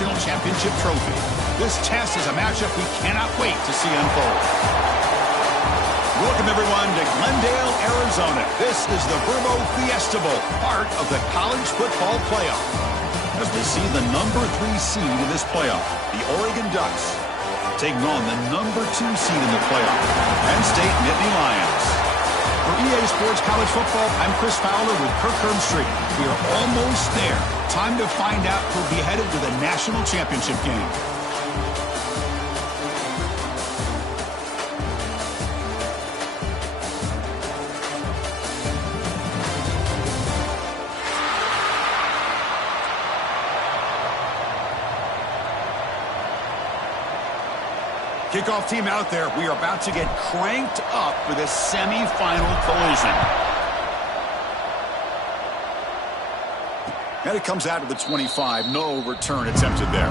national championship trophy. This test is a matchup we cannot wait to see unfold. Welcome, everyone, to Glendale, Arizona. This is the Verbo Fiesta Bowl, part of the college football playoff. As we see the number 3 seed in this playoff, the Oregon Ducks, taking on the number 2 seed in the playoff, Penn State Nittany Lions. For EA Sports College Football, I'm Chris Fowler with Kirk Herbstreit. We are almost there. Time to find out who'll be headed to the national championship game. Kickoff team out there. We are about to get cranked up for this semifinal collision. And it comes out of the 25. No return attempted there.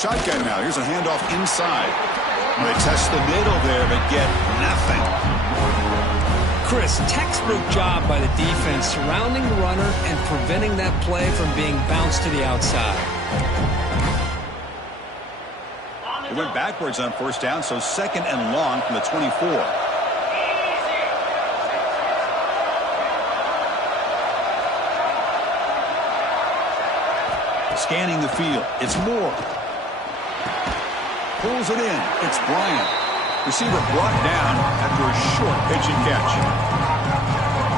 Shotgun now. Here's a handoff inside. They test the middle there, but get nothing. Chris, textbook job by the defense surrounding the runner and preventing that play from being bounced to the outside. It went backwards on first down, so 2nd and long from the 24. Scanning the field. It's Moore. Pulls it in. It's Bryant. Receiver brought down after a short pitch and catch.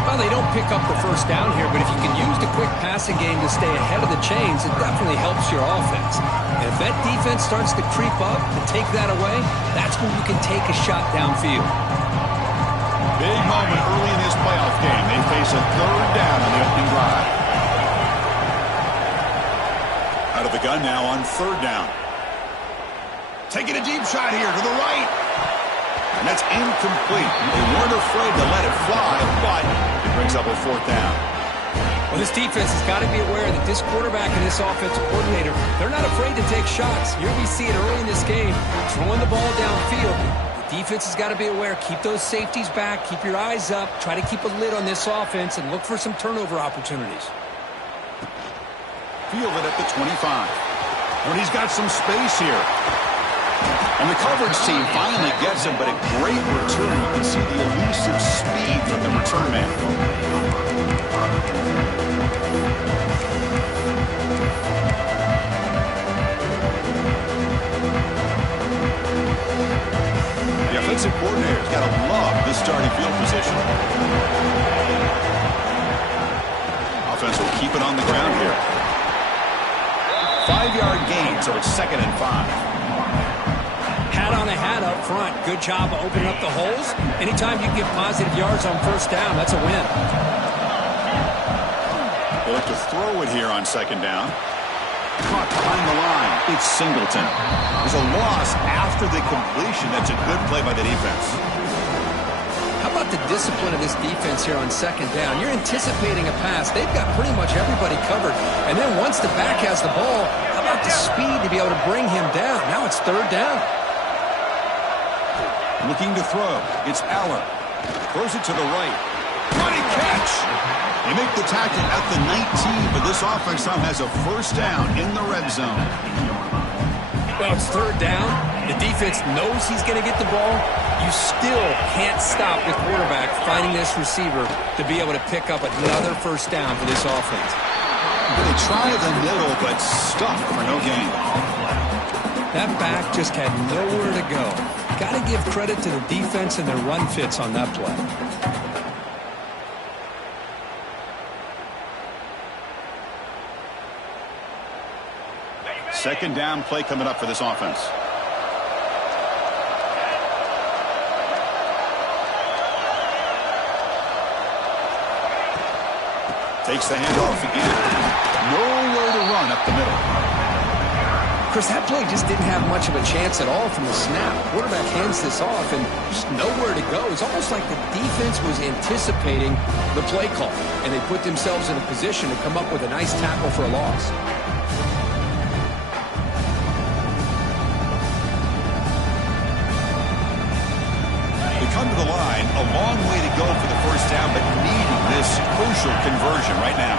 Well, they don't pick up the first down here, but if you can use the quick passing game to stay ahead of the chains, it definitely helps your offense. And if that defense starts to creep up and take that away, that's when you can take a shot downfield. Big moment early in this playoff game. They face a 3rd down on the opening drive. Out of the gun now on 3rd down. Taking a deep shot here to the right. And that's incomplete. They weren't afraid to let it fly, but it brings up a 4th down. Well, this defense has got to be aware that this quarterback and this offensive coordinator, they're not afraid to take shots. Here we see it early in this game, throwing the ball downfield. The defense has got to be aware. Keep those safeties back. Keep your eyes up. Try to keep a lid on this offense and look for some turnover opportunities. Field it at the 25. When he's got some space here. And the coverage team finally gets him, but a great return. You can see the elusive speed from the return man. The offensive coordinator's got to love this starting field position. Offense will keep it on the ground here. 5-yard gain, so it's 2nd and 5. Hat on a hat up front. Good job of opening up the holes. Anytime you get positive yards on first down, that's a win. They'll have to throw it here on 2nd down. Caught behind the line. It's Singleton. There's a loss after the completion. That's a good play by the defense. How about the discipline of this defense here on 2nd down? You're anticipating a pass. They've got pretty much everybody covered. And then once the back has the ball, how about the speed to be able to bring him down? Now it's 3rd down. Looking to throw. It's Aller. Throws it to the right. Running catch. They make the tackle at the 19, but this offense now has a 1st down in the red zone. Well, it's 3rd down. The defense knows he's going to get the ball. You still can't stop the quarterback finding this receiver to be able to pick up another 1st down for this offense. They try the middle, but stuffed for no gain. That back just had nowhere to go. Got to give credit to the defense and their run fits on that play. Second down play coming up for this offense. Takes the handoff again. Nowhere to run up the middle. Chris, that play just didn't have much of a chance at all from the snap. Quarterback hands this off and just nowhere to go. It's almost like the defense was anticipating the play call, and they put themselves in a position to come up with a nice tackle for a loss. They come to the line, a long way to go for the first down, but needing this crucial conversion right now.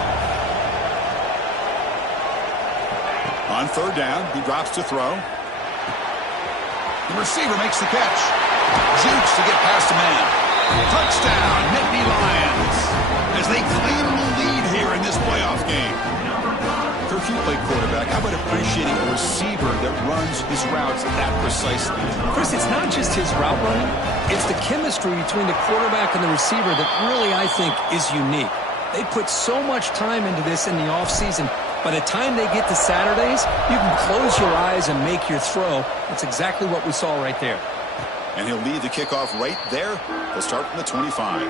On third down, he drops to throw. The receiver makes the catch. Jukes to get past a man. Touchdown, Nittany Lions, as they claim the lead here in this playoff game. Kirk, you play quarterback. How about appreciating a receiver that runs his routes that precisely? Chris, it's not just his route running. It's the chemistry between the quarterback and the receiver that really, I think, is unique. They put so much time into this in the offseason. By the time they get to Saturdays, you can close your eyes and make your throw. That's exactly what we saw right there. And he'll lead the kickoff right there. He'll start from the 25.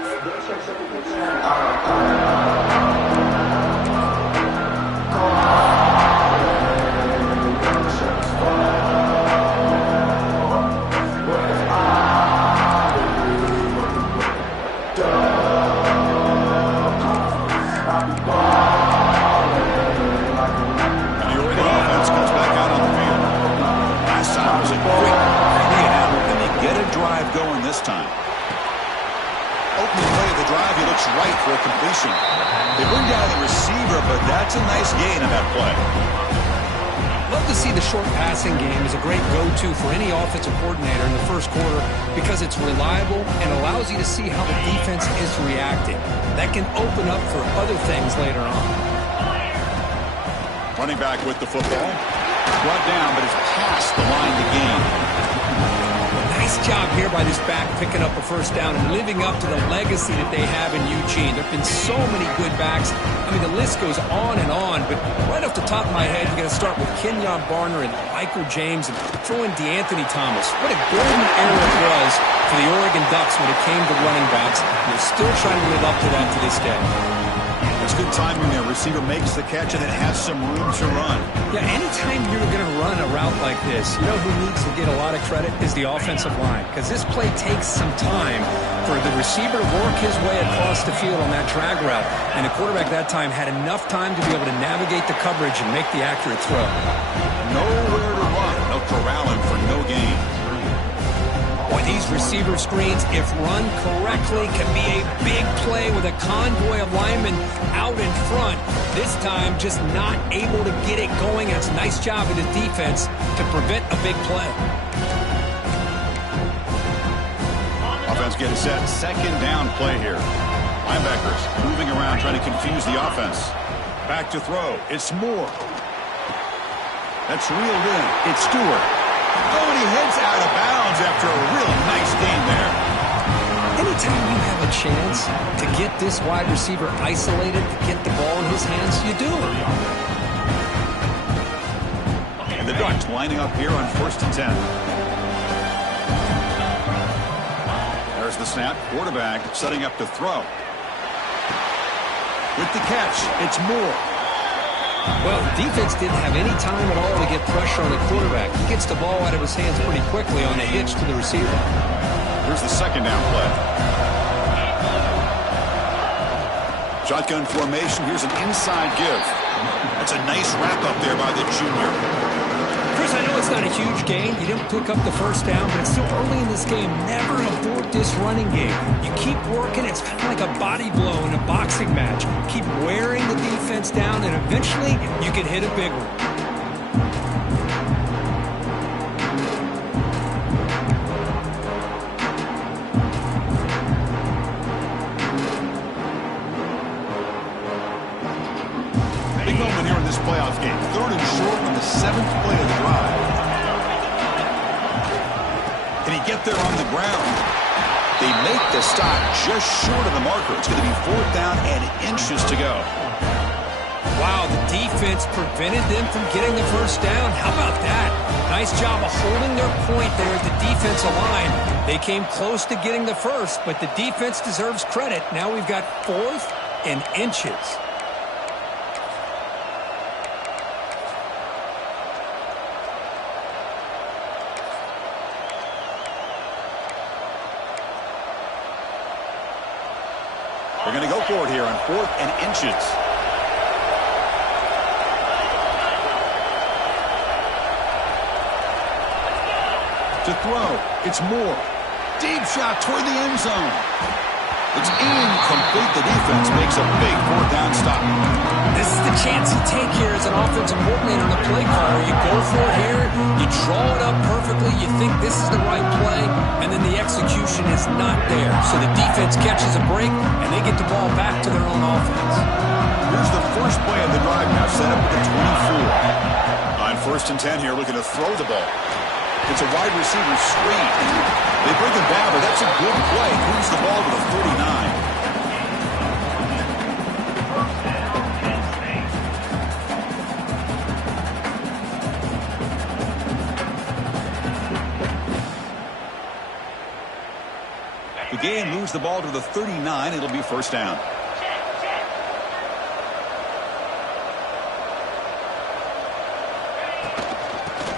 Going this time. Opening play of the drive, he looks right for a completion. They bring down the receiver, but that's a nice gain on that play. Love to see the short passing game as a great go-to for any offensive coordinator in the first quarter because it's reliable and allows you to see how the defense is reacting. That can open up for other things later on. Running back with the football. Brought down, but it's past the line to gain. Nice job here by this back picking up a first down and living up to the legacy that they have in Eugene. There have been so many good backs. I mean, the list goes on and on, but right off the top of my head, you're going to start with Kenyon Barner and Michael James and throw in DeAnthony Thomas. What a golden era it was for the Oregon Ducks when it came to running backs. And they're still trying to live up to that to this day. It's good timing there. Receiver makes the catch and it has some room to run. Yeah, anytime you're going to run a route like this, you know who needs to get a lot of credit is the offensive line. Because this play takes some time for the receiver to work his way across the field on that drag route. And the quarterback that time had enough time to be able to navigate the coverage and make the accurate throw. Nowhere to run. They'll corral him for no gain. Boy, these receiver screens, if run correctly, can be a big play with a convoy of linemen out in front. This time, just not able to get it going. That's a nice job of the defense to prevent a big play. Offense get it set. Second down play here. Linebackers moving around, trying to confuse the offense. Back to throw. It's Moore. That's reeled in. It's Stewart. Oh, and he heads out of bounds after a really nice gain there. Anytime you have a chance to get this wide receiver isolated, to get the ball in his hands, you do it. And the Ducks lining up here on 1st and 10. There's the snap. Quarterback setting up to throw. With the catch, it's Moore. Well, the defense didn't have any time at all to get pressure on the quarterback. He gets the ball out of his hands pretty quickly on a hitch to the receiver. Here's the second down play. Shotgun formation. Here's an inside give. That's a nice wrap up there by the junior. Chris, I know it's not a huge gain. You didn't pick up the first down, but it's still early in this game. Never abort this running game. You keep working. It's kind of like a body blow in a boxing match. Keep wearing the defense down, and eventually you can hit a big one. Big moment here in this playoff game. 3rd and short on the 7th play of the drive. Can he get there on the ground? They make the stop just short of the marker. It's going to be 4th down and inches to go. Wow, the defense prevented them from getting the first down. How about that? Nice job of holding their point there at the defensive line. They came close to getting the first, but the defense deserves credit. Now we've got 4th and inches. They're going to go for it here on 4th and inches. To throw, it's Moore. Deep shot toward the end zone. It's incomplete. The defense makes a big 4th down stop. This is the chance you take here as an offensive coordinator and a play caller. You go for it here, you draw it up perfectly, you think this is the right play, and then the execution is not there. So the defense catches a break, and they get the ball back to their own offense. Here's the first play of the drive now set up at the 24. On 1st and 10 here, looking to throw the ball. It's a wide receiver screen. They bring him down, but that's a good play. Moves the ball to the 39. The game moves the ball to the 39. It'll be 1st down.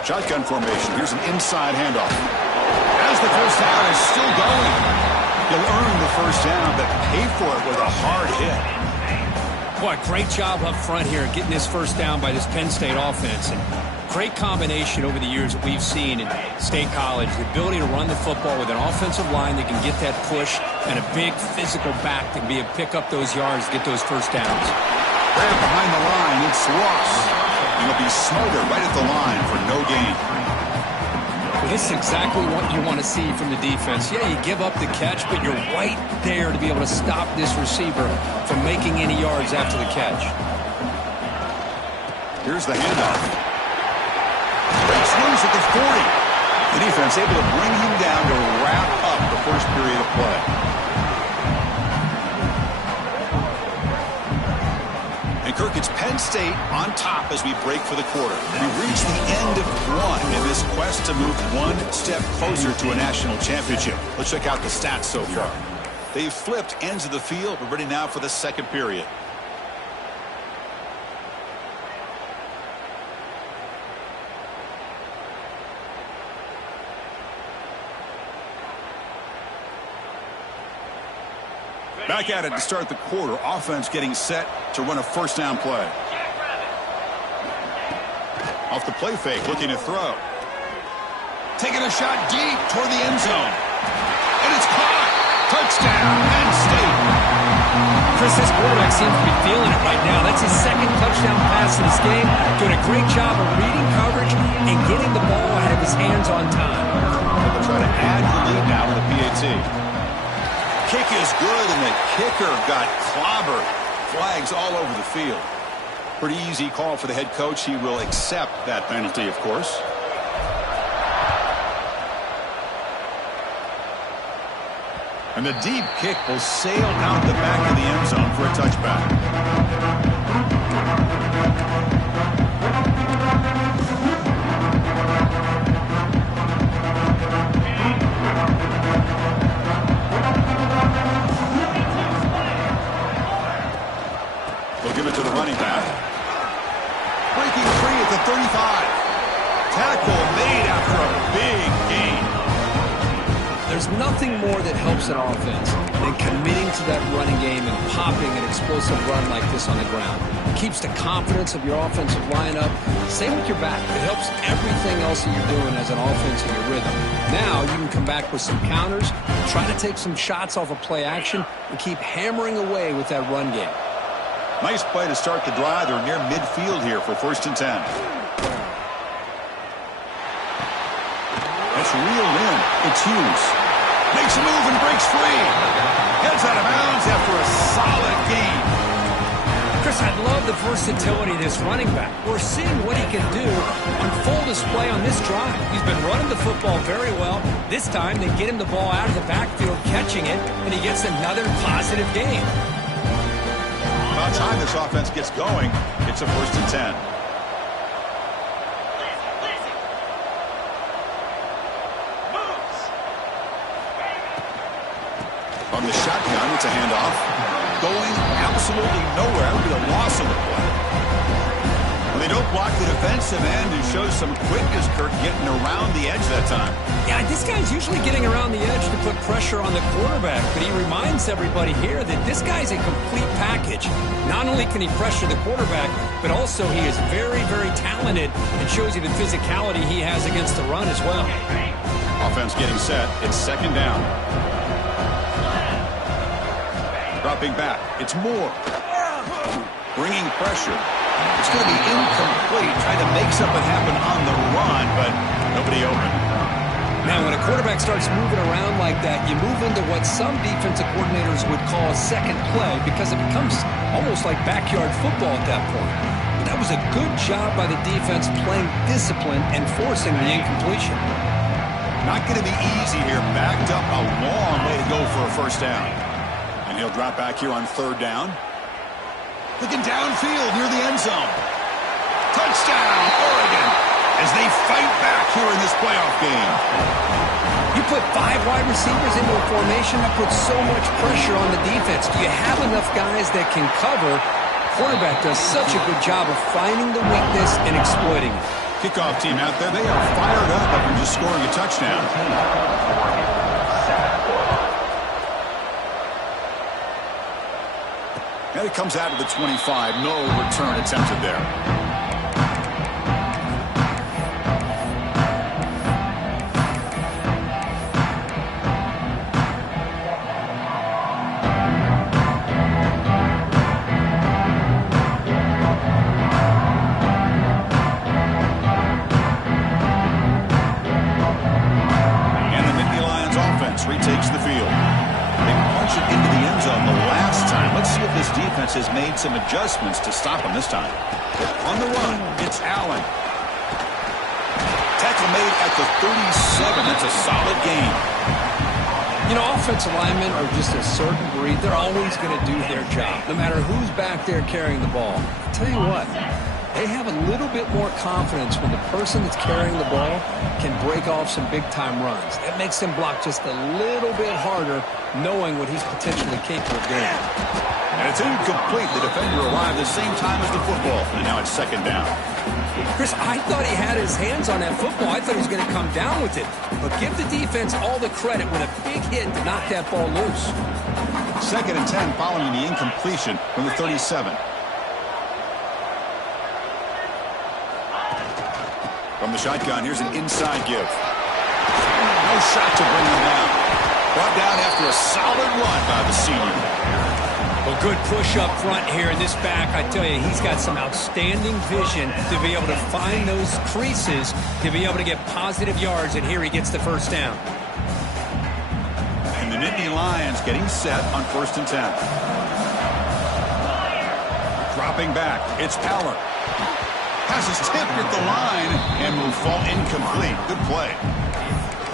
Shotgun formation. Here's an inside handoff. As the first down is still going. He'll earn the 1st down, but pay for it with a hard hit. Boy, great job up front here getting this 1st down by this Penn State offense. And great combination over the years that we've seen in State College. The ability to run the football with an offensive line that can get that push and a big physical back that can be able to pick up those yards to get those 1st downs. Right behind the line, it's Ross. He'll be smothered right at the line for no gain. Well, this is exactly what you want to see from the defense. Yeah, you give up the catch, but you're right there to be able to stop this receiver from making any yards after the catch. Here's the handoff. Breaks loose at the 40. The defense able to bring him down to wrap up the first period of play. Kirk, it's Penn State on top as we break for the quarter. We've reached the end of one in this quest to move one step closer to a national championship. Let's check out the stats so far. They've flipped ends of the field. We're ready now for the 2nd period. Back at it to start the quarter. Offense getting set to run a 1st down play. Off the play fake, looking to throw. Taking a shot deep toward the end zone. And it's caught. Touchdown, Penn State. Chris, this quarterback seems to be feeling it right now. That's his 2nd touchdown pass in this game. Doing a great job of reading coverage and getting the ball out of his hands on time. They'll try to add the lead now with the PAT. Kick is good, and the kicker got clobbered. Flags all over the field. Pretty easy call for the head coach. He will accept that penalty, of course. And the deep kick will sail out the back of the end zone for a touchback. Give it to the running back. Breaking free at the 35. Tackle made after a big gain. There's nothing more that helps an offense than committing to that running game and popping an explosive run like this on the ground. It keeps the confidence of your offensive line up. Same with your back. It helps everything else that you're doing as an offense in your rhythm. Now you can come back with some counters, try to take some shots off of play action, and keep hammering away with that run game. Nice play to start the drive. They're near midfield here for 1st and 10. That's reeled in. It's Hughes. Makes a move and breaks free. Heads out of bounds after a solid gain. Chris, I love the versatility of this running back. We're seeing what he can do on full display on this drive. He's been running the football very well. This time they get him the ball out of the backfield, catching it, and he gets another positive gain. About time this offense gets going, it's a 1st and 10. On the shotgun, it's a handoff. Going absolutely nowhere. That would be a loss on the play. When they don't block the defensive end, it shows some quickness, Kirk, getting around the edge that time. Yeah, this guy's usually getting around the edge to put pressure on the quarterback, but he reminds everybody here that this guy's a complete package. Not only can he pressure the quarterback, but also he is very, very talented and shows you the physicality he has against the run as well. Offense getting set. It's second down. Dropping back. It's Moore. Bringing pressure. It's going to be incomplete. Trying to make something happen on the run, but nobody open. Now, when a quarterback starts moving around like that, you move into what some defensive coordinators would call a second play because it becomes almost like backyard football at that point. But that was a good job by the defense playing discipline and forcing the incompletion. Not going to be easy here. Backed up a long way to go for a first down. And he'll drop back here on third down. Looking downfield near the end zone. Touchdown, Oregon, as they fight back here in this playoff game. You put 5 wide receivers into a formation that puts so much pressure on the defense. Do you have enough guys that can cover? Quarterback does such a good job of finding the weakness and exploiting it. Kickoff team out there, they are fired up after just scoring a touchdown. And it comes out of the 25. No return attempted there. Retakes the field. They punch it into the end zone the last time. Let's see if this defense has made some adjustments to stop them this time. On the run, it's Allen. Tackle made at the 37. That's a solid gain. You know, offensive linemen are just a certain breed. They're always going to do their job, no matter who's back there carrying the ball. I'll tell you what, they have a little bit more confidence when the person that's carrying the ball can break off some big-time runs. That makes them block just a little bit harder, knowing what he's potentially capable of doing. And it's incomplete. The defender arrived the same time as the football, and now it's second down. Chris, I thought he had his hands on that football. I thought he was going to come down with it. But give the defense all the credit with a big hit to knock that ball loose. Second and 10 following the incompletion from the 37. From the shotgun, here's an inside give. No shot to bring him down. Brought down after a solid run by the senior. Well, good push up front here in this back. I tell you, he's got some outstanding vision to be able to find those creases, to be able to get positive yards, and here he gets the first down. And the Nittany Lions getting set on first and 10. Dropping back, it's Power. Pass is tipped at the line and will fall incomplete. Good play.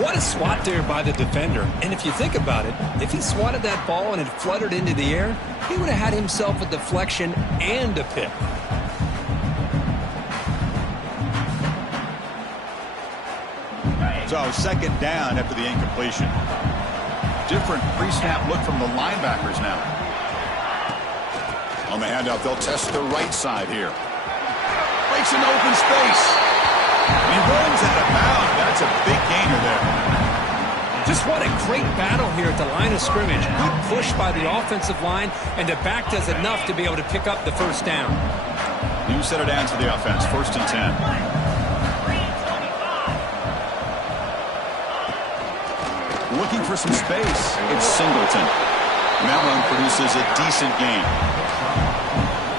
What a swat there by the defender. And if you think about it, if he swatted that ball and it fluttered into the air, he would have had himself a deflection and a pick. So second down after the incompletion. Different pre-snap look from the linebackers now. On the handout, they'll test the right side here. Breaks an open space. He runs out of bounds. That's a big gainer there. Just what a great battle here at the line of scrimmage. Good push by the offensive line, and the back does enough to be able to pick up the first down. New set of downs for the offense. First and 10. Looking for some space. It's Singleton. And that one produces a decent gain.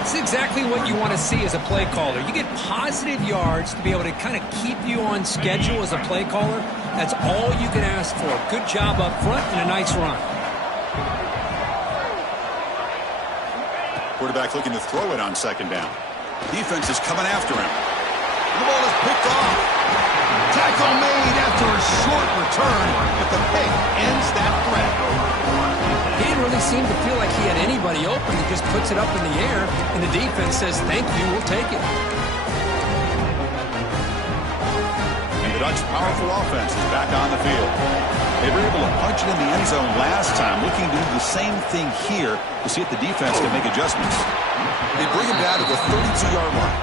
It's exactly what you want to see as a play caller. You get positive yards to be able to kind of keep you on schedule as a play caller. That's all you can ask for. Good job up front and a nice run. Quarterback looking to throw it on second down. Defense is coming after him. The ball is picked off. Tackle made after a short return, but the pick ends that threat. He didn't really seem to feel like he had anybody open. He just puts it up in the air, and the defense says, thank you, we'll take it. And the Ducks' powerful offense is back on the field. They were able to punch it in the end zone last time, looking to do the same thing here to see if the defense can make adjustments. They bring him down to the 32-yard line.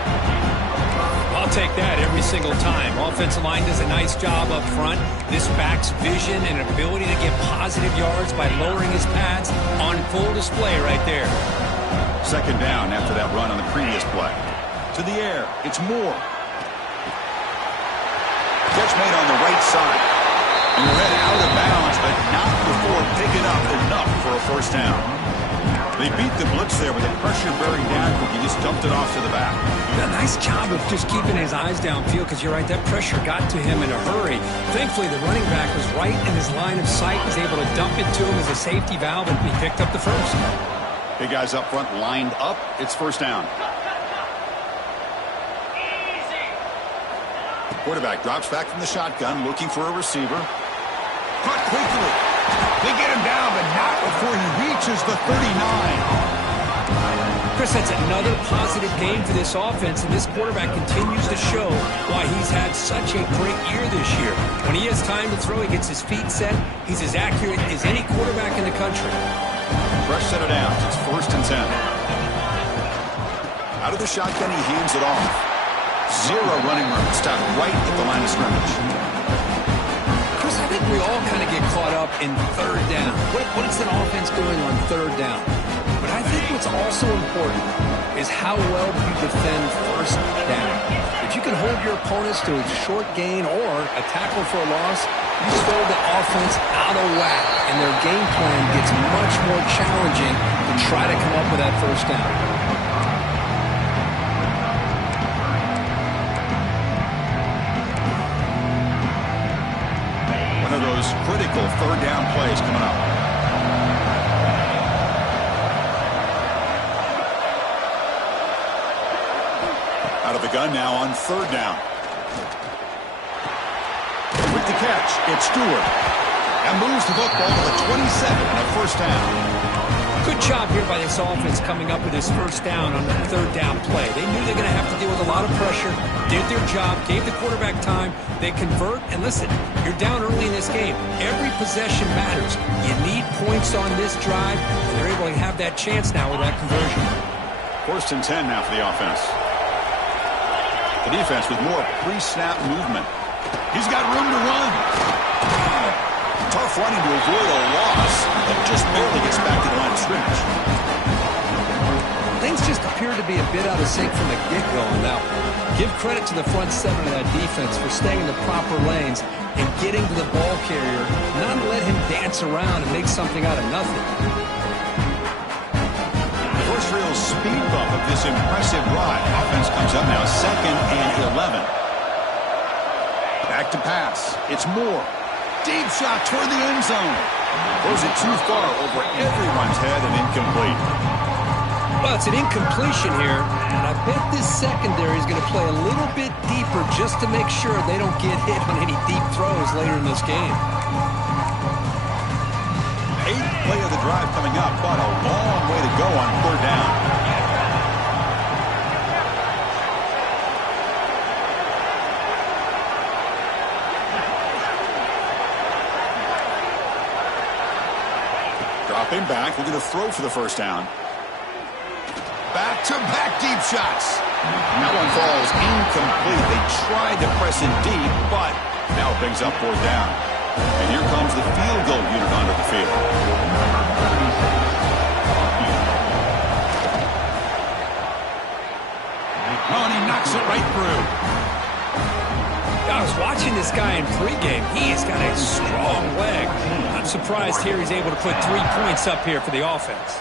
Well, I'll take that every single time. Offensive line does a nice job up front. This back's vision and ability to get positive yards by lowering his pads on full display right there. Second down after that run on the previous play. To the air, it's Moore. Catch made on the right side. And we're head out of bounds, but not before picking up enough for a first down. They beat the blitz there with a pressure bearing down. He just dumped it off to the back. A nice job of just keeping his eyes downfield, because you're right, that pressure got to him in a hurry. Thankfully, the running back was right in his line of sight. He's able to dump it to him as a safety valve, and he picked up the first. Big guys up front lined up. It's first down. Quarterback drops back from the shotgun, looking for a receiver. Caught quickly. They get him down, but not before he reaches the 39. Chris, that's another positive game for this offense, and this quarterback continues to show why he's had such a great year this year. When he has time to throw, he gets his feet set. He's as accurate as any quarterback in the country. Fresh set of downs. It's first and 10. Out of the shotgun, he hands it off. Zero running room. Stopped right at the line of scrimmage. Chris, I think we all kind of get caught up in third down. What is an offense doing on third down? But I think what's also important is how well you defend first down. If you can hold your opponents to a short gain or a tackle for a loss, you throw the offense out of whack, and their game plan gets much more challenging to try to come up with that first down. One of those critical third down plays coming up. Out of the gun now on third down. With the catch, it's Stewart. And moves the football to the 27 on a first down. Good job here by this offense coming up with his first down on the third down play. They knew they were going to have to deal with a lot of pressure, did their job, gave the quarterback time. They convert, and listen, you're down early in this game. Every possession matters. You need points on this drive, and they're able to have that chance now with that conversion. First and 10 now for the offense. The defense with more pre-snap movement. He's got room to run. Tough running to avoid a loss, but just barely gets back to the line of scrimmage. Things just appear to be a bit out of sync from the get-go. Now, give credit to the front seven of that defense for staying in the proper lanes and getting to the ball carrier, not to let him dance around and make something out of nothing. The first real speed bump of this impressive ride. Offense comes up now, 2nd and 11. Back to pass. It's Moore. Deep shot toward the end zone. Throws it too far over everyone's head and incomplete. Well, it's an incompletion here, and I bet this secondary is going to play a little bit deeper just to make sure they don't get hit on any deep throws later in this game. 8th play of the drive coming up, but a long way to go on third down. Dropping back, looking to throw for the first down. Back-to-back deep shots. That one falls incomplete. They tried to press it deep, but now it brings up fourth down. And here comes the field goal unit onto the field. Oh, and he knocks it right through. I was watching this guy in pregame. He has got a strong leg. I'm surprised here he's able to put 3 points up here for the offense.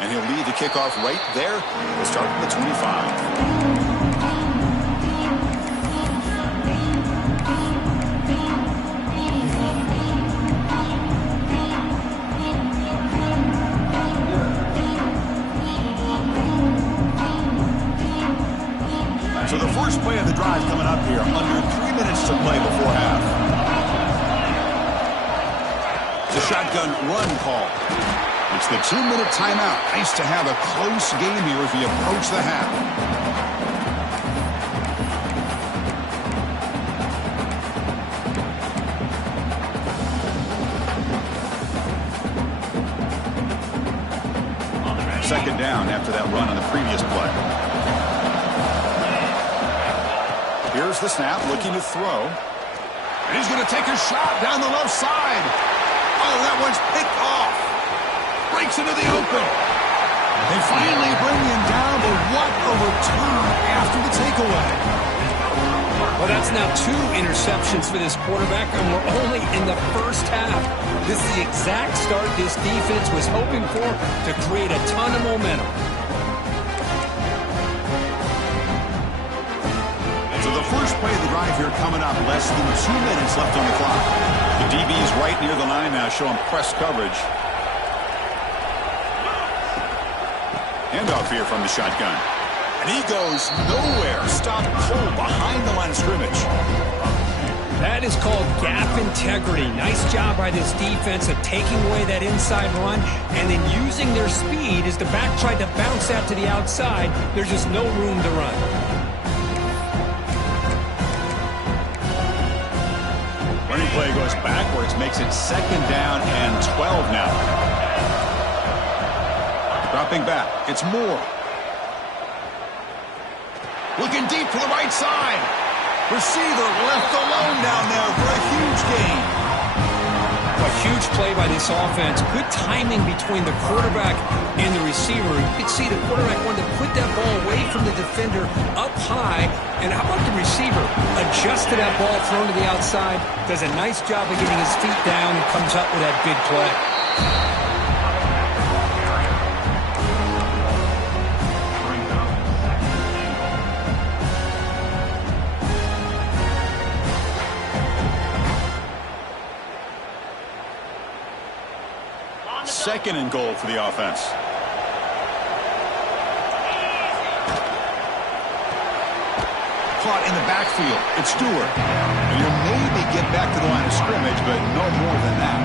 And he'll lead the kickoff right there. We'll start at the 25. So the first play of the drive coming up here, under 3 minutes to play before half. It's a shotgun run call. It's the 2-minute timeout. Nice to have a close game here as we approach the half. Second down after that run on the previous play. Here's the snap, looking to throw. And he's going to take a shot down the left side. Oh, that one's picked off. Breaks into the open. They finally bring him down, but what a return after the takeaway. Well, that's now 2 interceptions for this quarterback, and we're only in the first half. This is the exact start this defense was hoping for to create a ton of momentum. So the first play of the drive here coming up, less than 2 minutes left on the clock. The DB is right near the line now, showing press coverage. Handoff here from the shotgun. And he goes nowhere. Stopped cold behind the line of scrimmage. That is called gap integrity. Nice job by this defense of taking away that inside run and then using their speed as the back tried to bounce out to the outside. There's just no room to run. Running play goes backwards, makes it 2nd down and 12 now. Dropping back, it's Moore. Looking deep to the right side. Receiver left alone down there for a huge gain. A huge play by this offense. Good timing between the quarterback and the receiver. You could see the quarterback wanted to put that ball away from the defender up high. And how about the receiver? Adjust to that ball thrown to the outside. Does a nice job of getting his feet down and comes up with that big play. Second and goal for the offense. Caught in the backfield. It's Stewart. And he'll maybe get back to the line of scrimmage, but no more than that.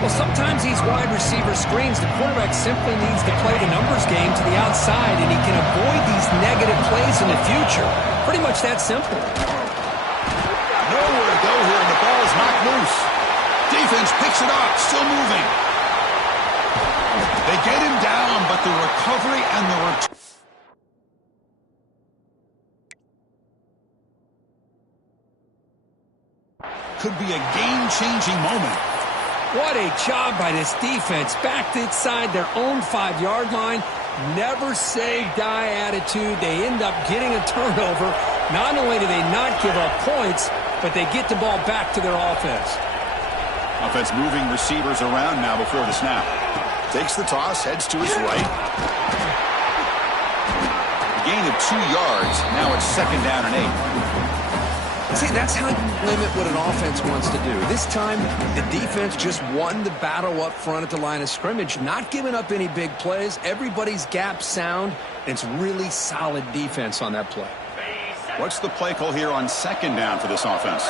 Well, sometimes these wide receiver screens, the quarterback simply needs to play the numbers game to the outside, and he can avoid these negative plays in the future. Pretty much that simple. Nowhere to go here, and the ball is knocked loose. Defense picks it up, still moving. They get him down, but the recovery and the return. Could be a game-changing moment. What a job by this defense. Backed inside their own 5-yard line. Never say die attitude. They end up getting a turnover. Not only do they not give up points, but they get the ball back to their offense. Offense moving receivers around now before the snap. Takes the toss, heads to his right. A gain of 2 yards. Now it's 2nd down and 8. See, that's how you limit what an offense wants to do. This time, the defense just won the battle up front at the line of scrimmage, not giving up any big plays. Everybody's gap sound, and it's really solid defense on that play. What's the play call here on 2nd down for this offense?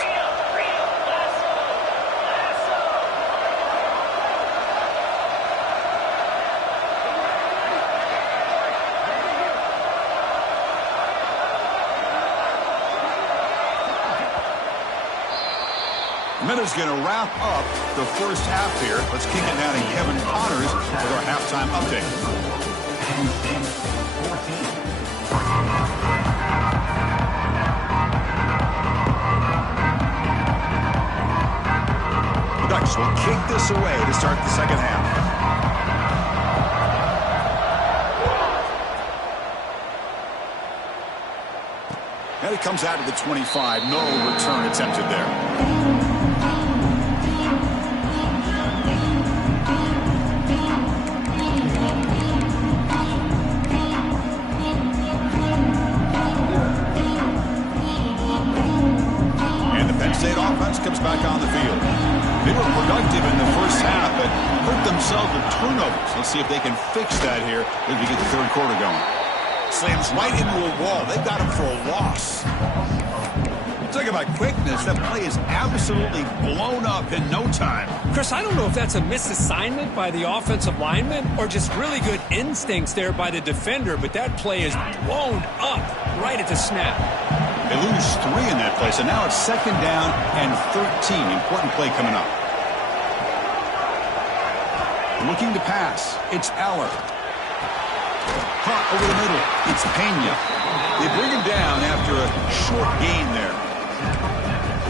Minutes going to wrap up the first half here. Let's kick it down to Kevin Connors with our halftime update. The Ducks will kick this away to start the second half. And it comes out to the 25. No return attempted there. State offense comes back on the field. They were productive in the first half, but hurt themselves with turnovers. Let's see if they can fix that here as we get the third quarter going. Slams right into a wall. They got him for a loss. Talk about quickness. That play is absolutely blown up in no time. Chris, I don't know if that's a misassignment by the offensive lineman or just really good instincts there by the defender, but that play is blown up right at the snap. They lose 3 in that play, so now it's 2nd down and 13. Important play coming up. Looking to pass. It's Aller. Caught over the middle. It's Pena. They bring him down after a short gain there.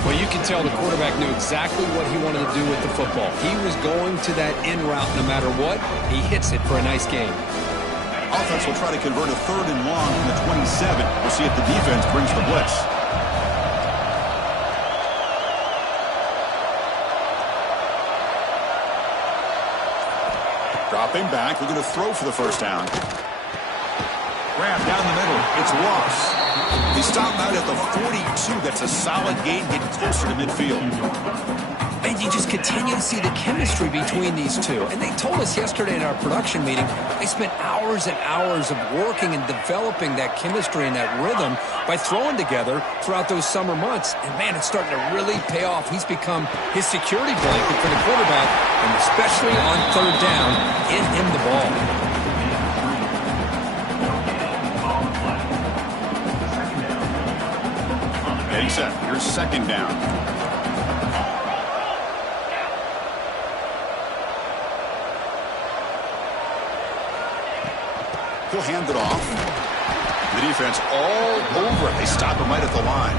Well, you can tell the quarterback knew exactly what he wanted to do with the football. He was going to that in route no matter what. He hits it for a nice gain. Offense will try to convert a 3rd and long from the 27. We'll see if the defense brings the blitz. Dropping back, looking to throw for the first down. Grab down the middle. It's Ross. They stop out at the 42. That's a solid gain, getting closer to midfield. And you just continue to see the chemistry between these two. And they told us yesterday in our production meeting, they spent hours and hours of working and developing that chemistry and that rhythm by throwing together throughout those summer months. And, man, it's starting to really pay off. He's become his security blanket for the quarterback, and especially on 3rd down, get him the ball. Getting set. Here's 2nd down. He'll hand it off. The defense all over it. They stop him right at the line.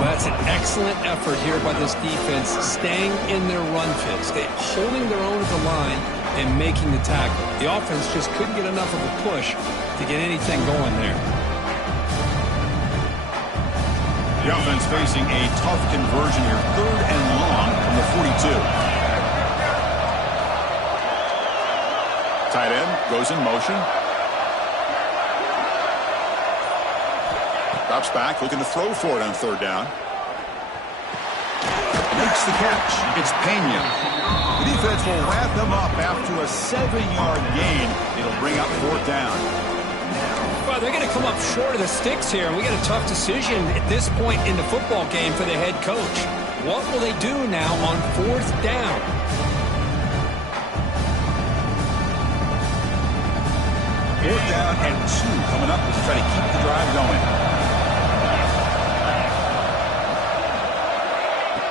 Well, that's an excellent effort here by this defense, staying in their run fits. They're holding their own at the line and making the tackle. The offense just couldn't get enough of a push to get anything going there. The offense facing a tough conversion here. 3rd and long from the 42. Tight end goes in motion. Drops back, looking to throw for it on 3rd down. Makes the catch. It's Pena. The defense will wrap him up after a 7-yard gain. It'll bring up 4th down. Well, they're going to come up short of the sticks here, and we got a tough decision at this point in the football game for the head coach. What will they do now on 4th down? 4th down and 2 coming up to try to keep the drive going.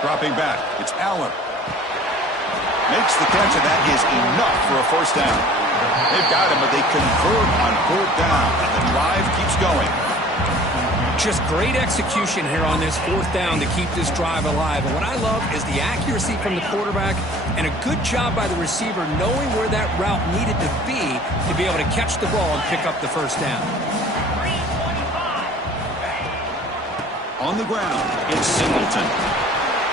Dropping back, it's Allen. Makes the catch, and that is enough for a 1st down. They've got him, but they convert on 4th down, and the drive keeps going. Just great execution here on this 4th down to keep this drive alive. And what I love is the accuracy from the quarterback and a good job by the receiver knowing where that route needed to be able to catch the ball and pick up the 1st down. On the ground, it's Singleton.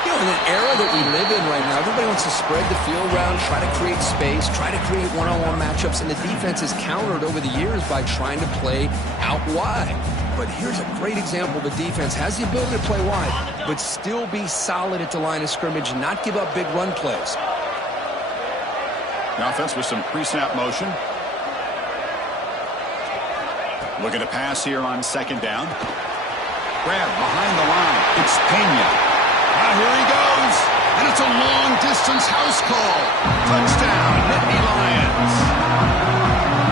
You know, in an era that we live in right now, everybody wants to spread the field around, try to create space, try to create one-on-one matchups, and the defense has countered over the years by trying to play out wide. But here's a great example. The defense has the ability to play wide, but still be solid at the line of scrimmage and not give up big run plays. The offense with some pre-snap motion. Looking to pass here on 2nd down. Grab behind the line. It's Pena. Now here he goes. And it's a long-distance house call. Touchdown, Nittany Lions.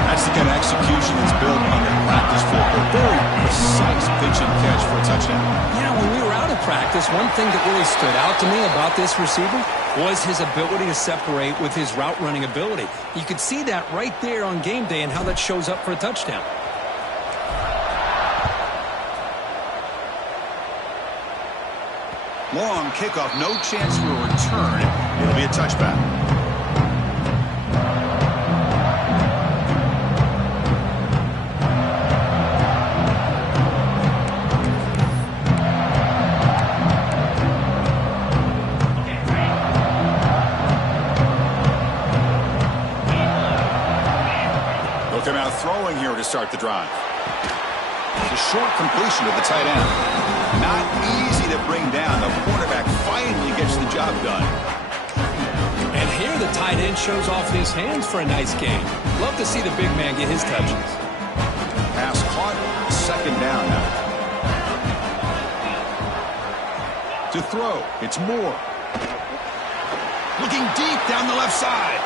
That's the kind of execution that's built on the practice field. A very precise pitch and catch for a touchdown. Yeah, when we were out of practice, one thing that really stood out to me about this receiver was his ability to separate with his route running ability. You could see that right there on game day and how that shows up for a touchdown. Long kickoff, no chance for a return. It'll be a touchback. They'll come out throwing here to start the drive. It's a short completion to the tight end. Not easy to bring down. The quarterback finally gets the job done. And here the tight end shows off his hands for a nice game. Love to see the big man get his touches. Pass caught. 2nd down now. To throw, it's Moore. Looking deep down the left side.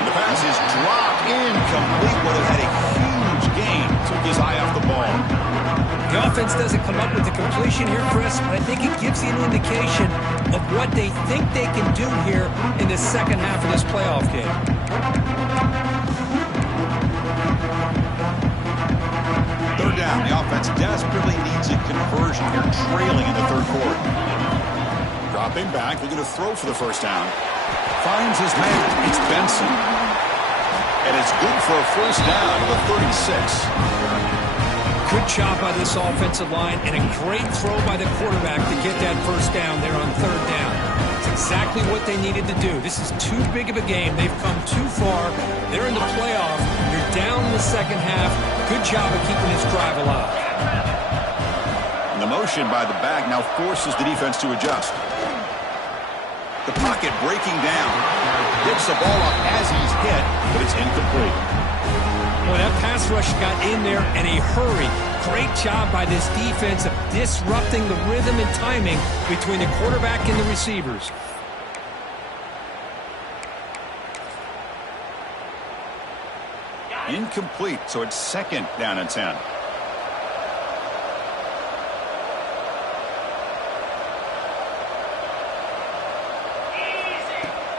And the pass is dropped incomplete. Would have had a huge gain. Took his eye off the ball. The offense doesn't come up with the completion here, Chris, but I think it gives you an indication of what they think they can do here in the second half of this playoff game. Third down. The offense desperately needs a conversion here, trailing in the third quarter. Dropping back, looking to throw for the first down. Finds his man. It's Benson. And it's good for a first down to the 36. Good job by this offensive line, and a great throw by the quarterback to get that first down there on third down. It's exactly what they needed to do. This is too big of a game. They've come too far. They're in the playoff. You're down in the second half. Good job of keeping this drive alive. And the motion by the back now forces the defense to adjust. The pocket breaking down. Gets the ball up as he's hit, but it's incomplete. Well, that pass rush got in there in a hurry. Great job by this defense of disrupting the rhythm and timing between the quarterback and the receivers. Incomplete, so it's second down and 10.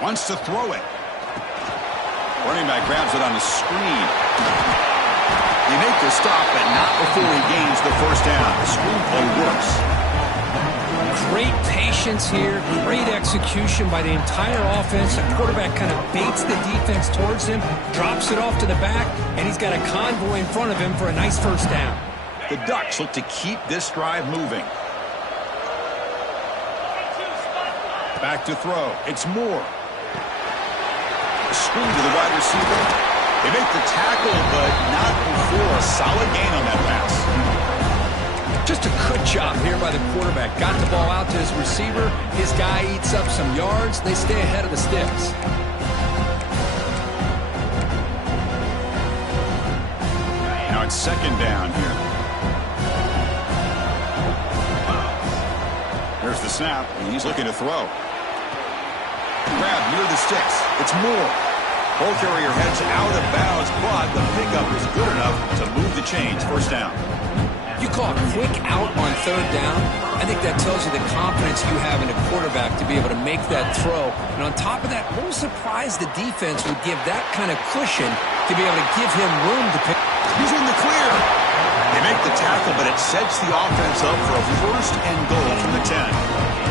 Wants to throw it. Running back grabs it on the screen. He makes the stop, but not before he gains the first down. The screenplay works. Great patience here. Great execution by the entire offense. The quarterback kind of baits the defense towards him, drops it off to the back, and he's got a convoy in front of him for a nice first down. The Ducks look to keep this drive moving. Back to throw. It's Moore. Screen to the wide receiver. They make the tackle, but not before a solid gain on that pass. Just a good job here by the quarterback. Got the ball out to his receiver. His guy eats up some yards. They stay ahead of the sticks. Now it's second down here. There's the snap, and he's looking to throw. Grab near the sticks. It's Moore. Ball carrier heads out of bounds, but the pickup is good enough to move the chains. First down. You call a quick out on third down. I think that tells you the confidence you have in a quarterback to be able to make that throw. And on top of that, a little surprised the defense would give that kind of cushion to be able to give him room to pick. He's in the clear. They make the tackle, but it sets the offense up for a first and goal from the 10.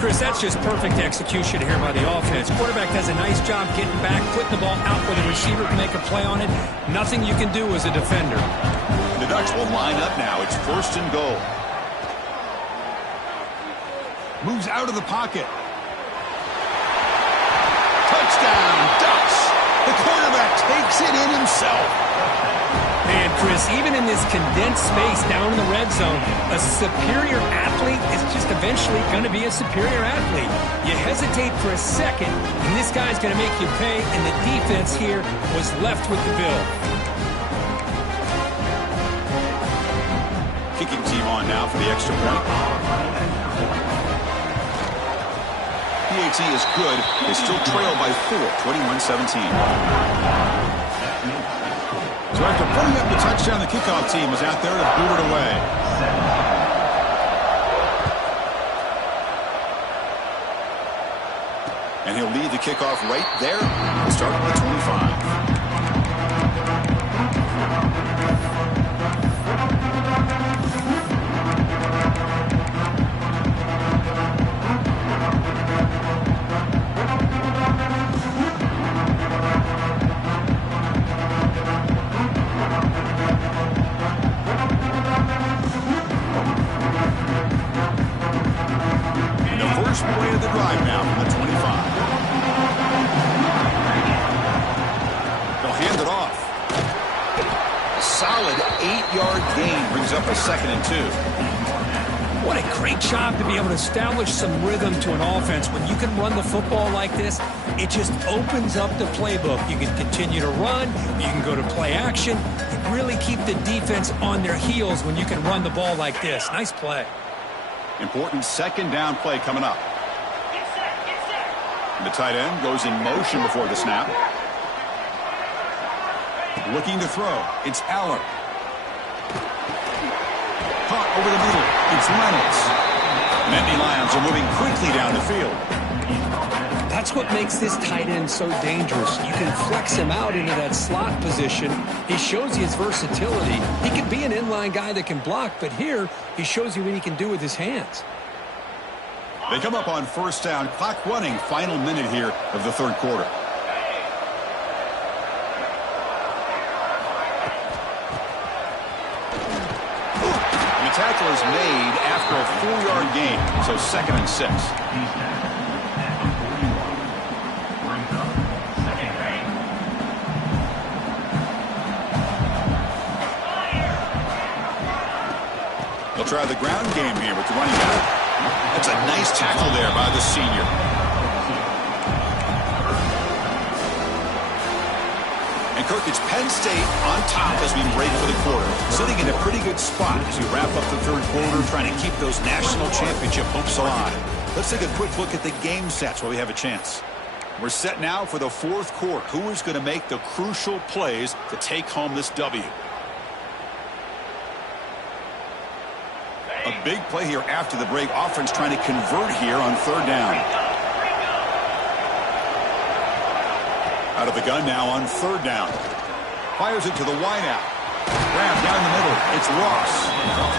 Chris, that's just perfect execution here by the offense. Quarterback does a nice job getting back, putting the ball out where the receiver can make a play on it. Nothing you can do as a defender. The Ducks will line up now. It's first and goal. Moves out of the pocket. Touchdown, Ducks! The quarterback takes it in himself. Man, Chris, even in this condensed space down in the red zone, a superior athlete is just eventually going to be a superior athlete. You hesitate for a second, and this guy's going to make you pay, and the defense here was left with the bill. Kicking team on now for the extra point. PAT is good. They still trail by 4, 21-17. So after putting up the touchdown, the kickoff team was out there to boot it away. And he'll lead the kickoff right there. We'll start at the 25. First play of the drive now from the 25. They'll hand it off. A solid 8-yard gain brings up a second and 2. What a great job to be able to establish some rhythm to an offense. When you can run the football like this, it just opens up the playbook. You can continue to run. You can go to play action. You really keep the defense on their heels when you can run the ball like this. Nice play. Important second down play coming up. The tight end goes in motion before the snap. Looking to throw. It's Aller. Caught over the middle. It's Reynolds. Nittany Lions are moving quickly down the field. That's what makes this tight end so dangerous. You can flex him out into that slot position. He shows you his versatility. He can be an inline guy that can block, but here he shows you what he can do with his hands. They come up on first down. Clock running. Final minute here of the third quarter. And the tackle is made after a 4-yard gain. So 2nd and 6. They'll try the ground game here with the running back. That's a nice tackle there by the senior. And Kirk, it's Penn State on top as we break for the quarter. Sitting in a pretty good spot as we wrap up the third quarter, trying to keep those national championship hopes alive. Let's take a quick look at the game sets while we have a chance. We're set now for the fourth quarter. Who is going to make the crucial plays to take home this W? A big play here after the break. Offense trying to convert here on third down. Out of the gun now on third down. Fires it to the wideout. Grab down the middle. It's Ross.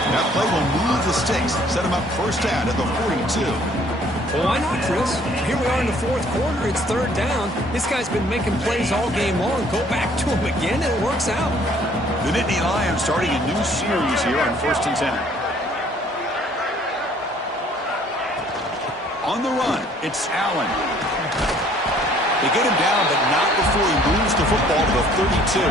That play will move the sticks. Set him up first down at the 42. Well, why not, Chris? Here we are in the fourth quarter. It's third down. This guy's been making plays all game long. Go back to him again, and it works out. The Nittany Lions starting a new series here on 1st and 10. On the run, it's Allen. They get him down, but not before he moves the football to the 32.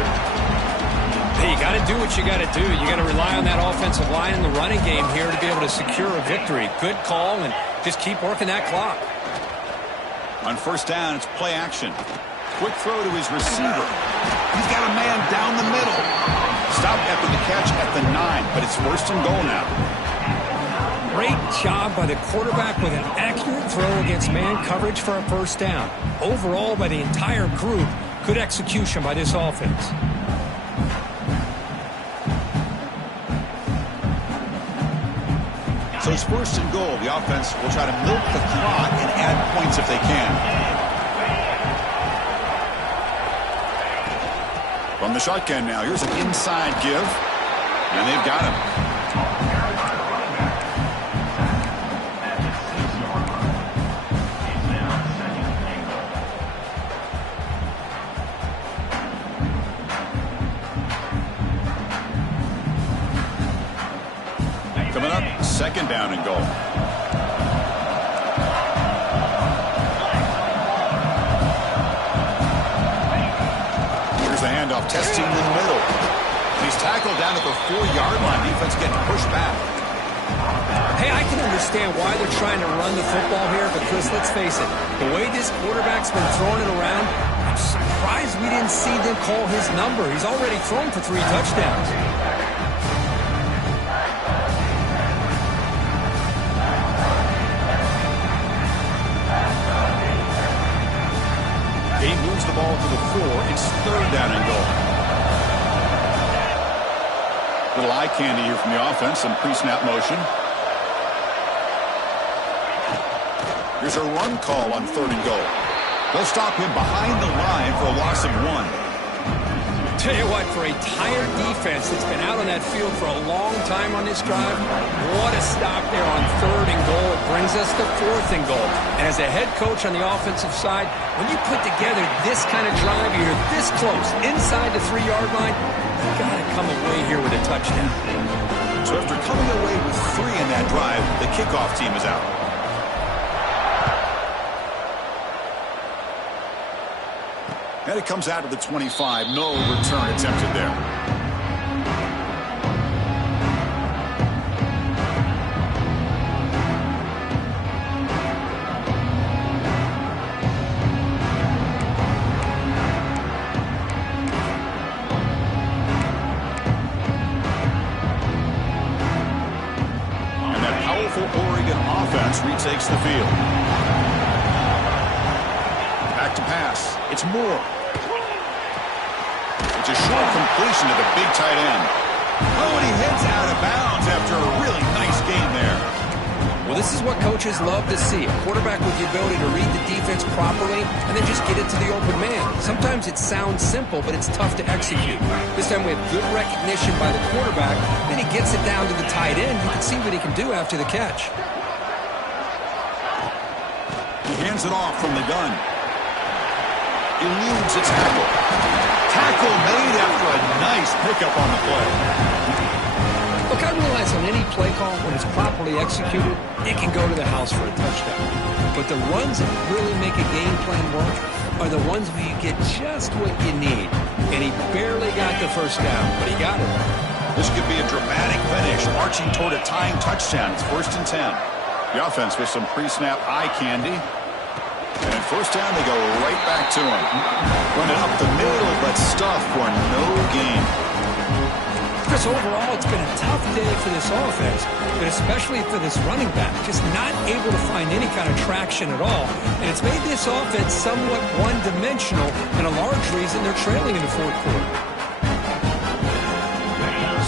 Hey, you got to do what you got to do. You got to rely on that offensive line in the running game here to be able to secure a victory. Good call, and just keep working that clock. On first down, it's play action. Quick throw to his receiver. He's got a man down the middle. Stopped after the catch at the 9, but it's 1st and goal now. Great job by the quarterback with an accurate throw against man coverage for a first down. Overall, by the entire group, good execution by this offense. So it's 1st and goal. The offense will try to milk the clock and add points if they can. From the shotgun now, here's an inside give, and they've got him. Coming up, 2nd down and goal. Here's the handoff, testing the middle. And he's tackled down at the 4-yard line. Defense getting pushed back. Hey, I can understand why they're trying to run the football here, but Chris, let's face it, the way this quarterback's been throwing it around, I'm surprised we didn't see them call his number. He's already thrown for 3 touchdowns. He moves the ball to the 4. It's 3rd down and goal. Little eye candy here from the offense. Some pre-snap motion. Here's a run call on 3rd and goal. They'll stop him behind the line for a loss of 1. Tell you what, for a tired defense that's been out on that field for a long time on this drive, what a stop there on 3rd and goal. It brings us to 4th and goal. And as a head coach on the offensive side, when you put together this kind of drive, you're this close, inside the 3-yard line, you've got to come away here with a touchdown. So after coming away with 3 in that drive, the kickoff team is out. And it comes out of the 25. No return attempted there. And that powerful Oregon offense retakes the field. Back to pass. It's Moore. It's a short completion to the big tight end. Oh, and he heads out of bounds after a really nice game there. Well, This is what coaches love to see. A quarterback with the ability to read the defense properly and then just get it to the open man. Sometimes it sounds simple, but it's tough to execute. This time we have good recognition by the quarterback. Then he gets it down to the tight end. You can see what he can do after the catch. He hands it off from the gun. Eludes a tackle. Tackle made after a nice pickup on the play. Look, I realize on any play call, when it's properly executed, it can go to the house for a touchdown. But the runs that really make a game plan work are the ones where you get just what you need. And he barely got the first down, but he got it. This could be a dramatic finish, marching toward a tying touchdown. It's 1st and 10. The offense with some pre-snap eye candy. And at first down, they go right back to him. Running up the middle, but stuff for no gain. Chris, overall, it's been a tough day for this offense, but especially for this running back, just not able to find any kind of traction at all. And it's made this offense somewhat one-dimensional, and a large reason they're trailing in the 4th quarter.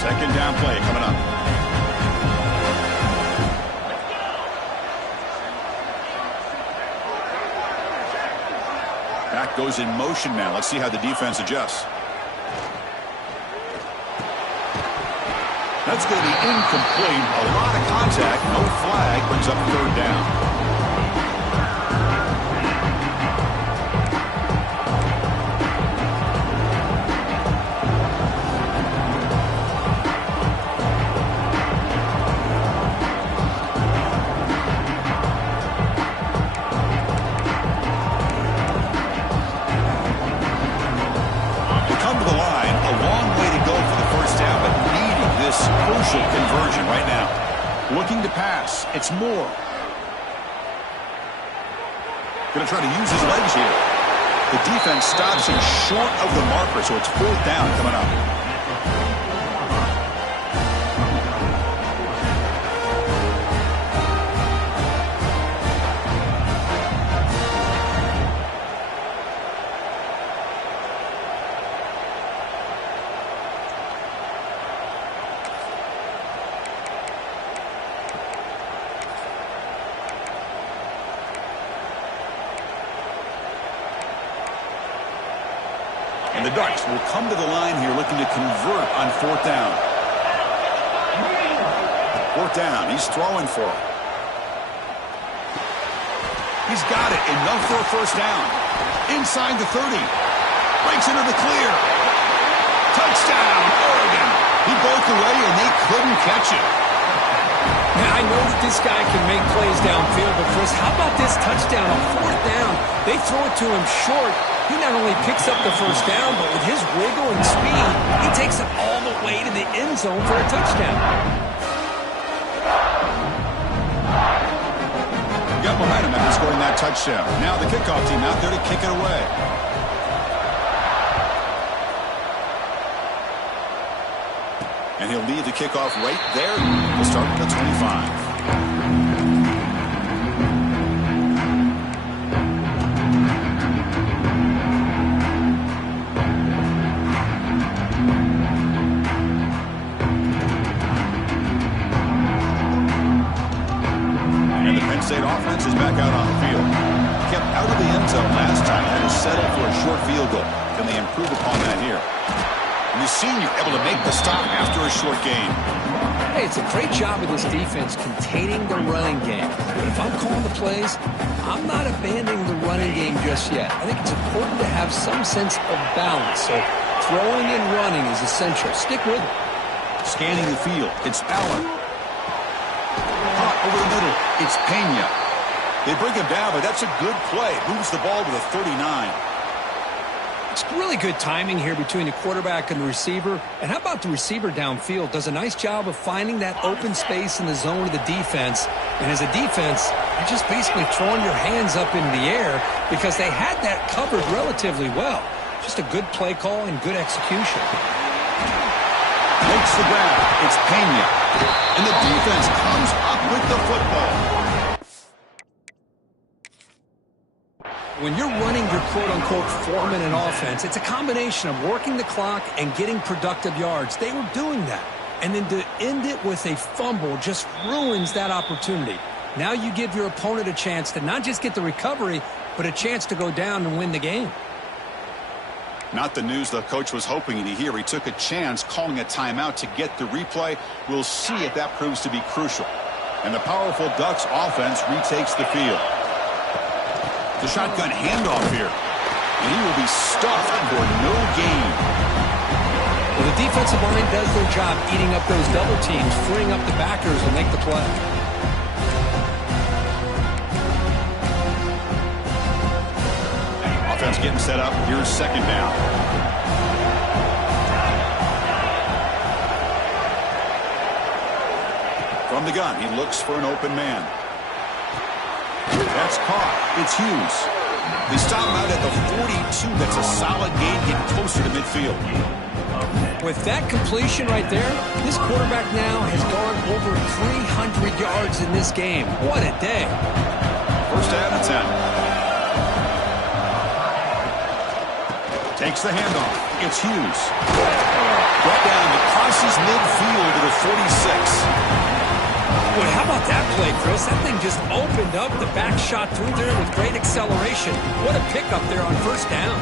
2nd down play coming up. Back goes in motion now. Let's see how the defense adjusts. That's going to be incomplete. A lot of contact. No flag. Brings up 3rd down. They come to the line. A long way to go for the first down, but needing this crucial conversion right now. Looking to pass. It's Moore. Going to try to use his legs here. The defense stops him short of the marker, so it's 4th down coming up. And the Ducks will come to the line here looking to convert on 4th down. 4th down. He's throwing for it. He's got it. Enough for a first down. Inside the 30. Breaks into the clear. Touchdown, Oregon. He broke away and they couldn't catch it. Now, I know that this guy can make plays downfield, but Chris, how about this touchdown on 4th down? They throw it to him short. He not only picks up the first down, but with his wiggle and speed, he takes it all the way to the end zone for a touchdown. Got momentum after scoring that touchdown. Now the kickoff team out there to kick it away. And he'll leave the kickoff right there. We'll start at the 25. State offense is back out on the field. Kept out of the end zone last time. Had to settle for a short field goal. Can they improve upon that here? And the senior able to make the stop after a short gain. Hey, it's a great job of this defense containing the running game. But if I'm calling the plays, I'm not abandoning the running game just yet. I think it's important to have some sense of balance. So throwing and running is essential. Stick with it. Scanning the field. It's Allen. Caught over the middle. It's Pena. They bring him down, but that's a good play. Moves the ball to the 39. It's really good timing here between the quarterback and the receiver. And how about the receiver downfield? Does a nice job of finding that open space in the zone of the defense. And as a defense, you're just basically throwing your hands up in the air because they had that covered relatively well. Just a good play call and good execution. Makes the grab. It's Pena. And the defense comes up with the football. When you're running your quote-unquote four-minute offense, it's a combination of working the clock and getting productive yards. They were doing that. And then to end it with a fumble just ruins that opportunity. Now you give your opponent a chance to not just get the recovery, but a chance to go down and win the game. Not the news the coach was hoping to hear. He took a chance calling a timeout to get the replay. We'll see if that proves to be crucial. And the powerful Ducks offense retakes the field. The shotgun handoff here. And he will be stuffed for no gain. Well, the defensive line does their job eating up those double teams, freeing up the backers to make the play. Offense getting set up. Here's second down. From the gun, he looks for an open man. That's caught. It's Hughes. They stop him out at the 42. That's a solid gain, getting closer to midfield. With that completion right there, this quarterback now has gone over 300 yards in this game. What a day. First down and 10. Takes the handoff. It's Hughes. Brought down to crosses midfield to the 46. Boy, how about that play, Chris? That thing just opened up. The back shot through there with great acceleration. What a pickup there on first down.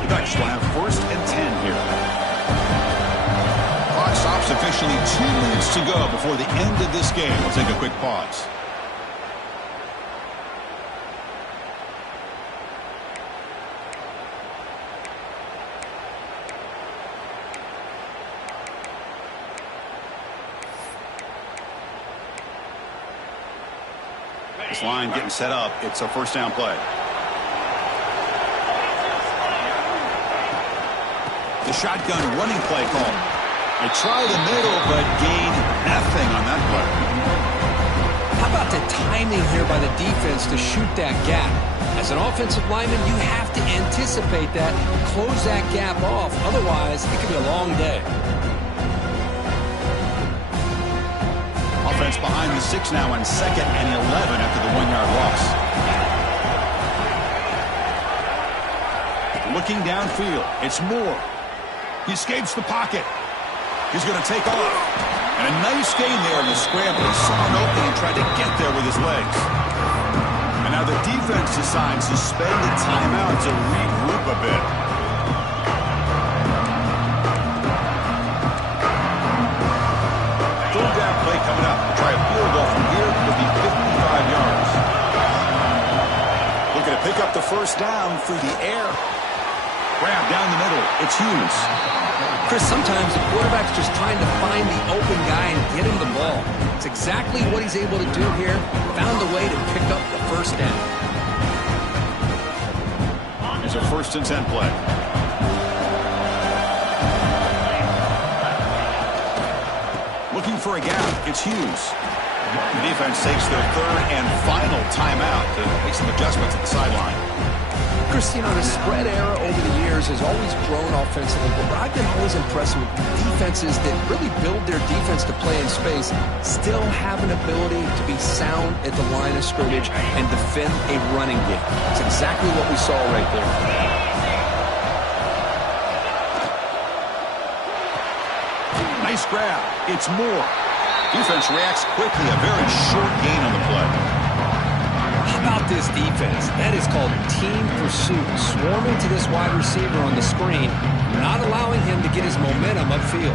The Ducks will have first and 10 here. Clock stops officially 2 minutes to go before the end of this game. We'll take a quick pause. This line getting set up. It's a first down play. The shotgun running play call. They try the middle, but gain nothing on that play. How about the timing here by the defense to shoot that gap? As an offensive lineman, you have to anticipate that, close that gap off. Otherwise, it could be a long day. Offense behind the 6 now on 2nd and 11 after the 1-yard loss. Looking downfield. It's Moore. He escapes the pocket. He's going to take off. And a nice gain there in the scramble. He saw an opening and tried to get there with his legs. And now the defense decides to spend the timeout to regroup a bit. Third down play coming up. We'll try a field goal from here. It'll be 55 yards. Looking to pick up the first down through the air. Grab down the middle. It's Hughes. Chris, sometimes the quarterback's just trying to find the open guy and get him the ball. It's exactly what he's able to do here. Found a way to pick up the first down. Here's a first and 10 play. Looking for a gap. It's Hughes. The defense takes their third and final timeout to make some adjustments at the sideline. Chris, you know, the spread era over the years has always grown offensively, but I've been always impressed with defenses that really build their defense to play in space, still have an ability to be sound at the line of scrimmage and defend a running game. It's exactly what we saw right there. Nice grab. It's Moore. Defense reacts quickly. A very short gain on the play. How about this defense? That is called team pursuit. Swarming to this wide receiver on the screen, not allowing him to get his momentum upfield.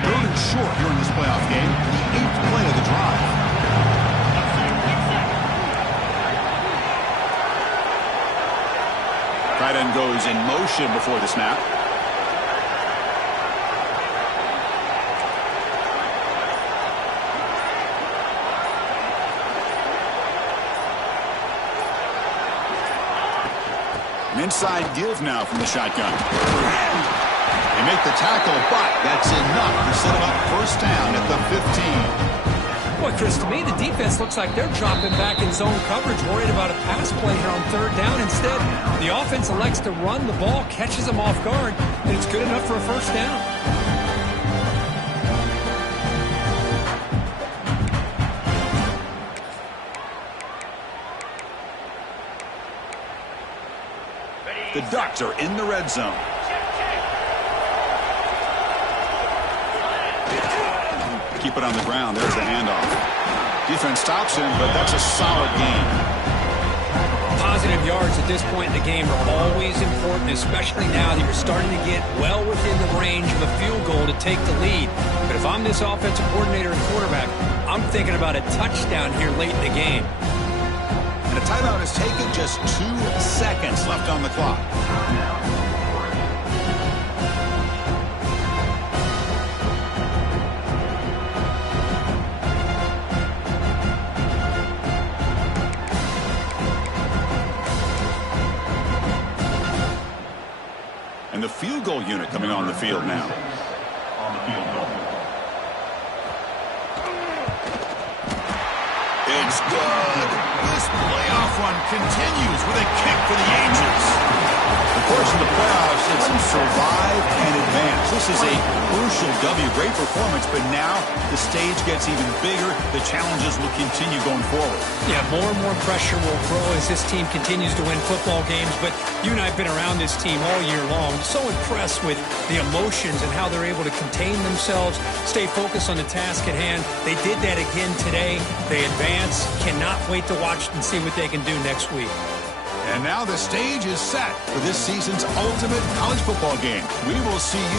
Third and short here in this playoff game. The 8th play of the drive. Tight end goes in motion before the snap. An inside give now from the shotgun. They make the tackle, but that's enough to set him up first down at the 15. Boy, Chris, to me, the defense looks like they're dropping back in zone coverage, worried about a pass play here on third down. Instead, the offense elects to run the ball, catches them off guard, and it's good enough for a first down. The Ducks are in the red zone. Keep it on the ground. There's the handoff. Defense stops him, but that's a solid gain. Positive yards at this point in the game are always important, especially now that you're starting to get well within the range of a field goal to take the lead. But if I'm this offensive coordinator and quarterback, I'm thinking about a touchdown here late in the game. And a timeout is taken, just 2 seconds left on the clock. And the field goal unit coming on the field now. It's good. This playoff run continues with a kick for the ages. Of course, in the playoffs, it's survive and advance. This is a crucial W. Great performance, but now the stage gets even bigger. The challenges will continue going forward. Yeah, more and more pressure will grow as this team continues to win football games. But you and I have been around this team all year long. So impressed with the emotions and how they're able to contain themselves, stay focused on the task at hand. They did that again today. They advance. Cannot wait to watch and see what they can do next week. And now the stage is set for this season's ultimate college football game. We will see you